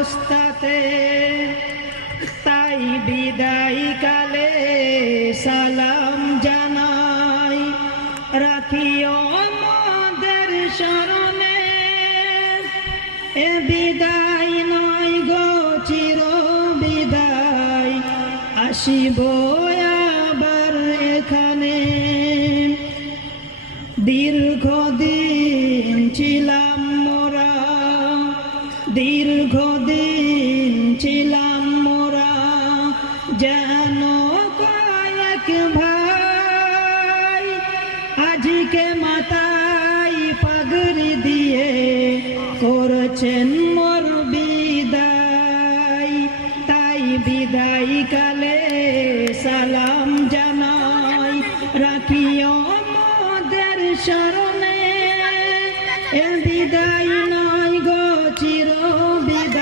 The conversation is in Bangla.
অবস্থাতে, তাই বিদায় কালে সালাম জানাই, রাখিও আমাদের স্মরণে। এ বিদায় নয় গো চির বিদায়, আসিব আবার এখানে। দীর্ঘদিন ছিলাম মোরা, দীর্ঘদিন ছিলাম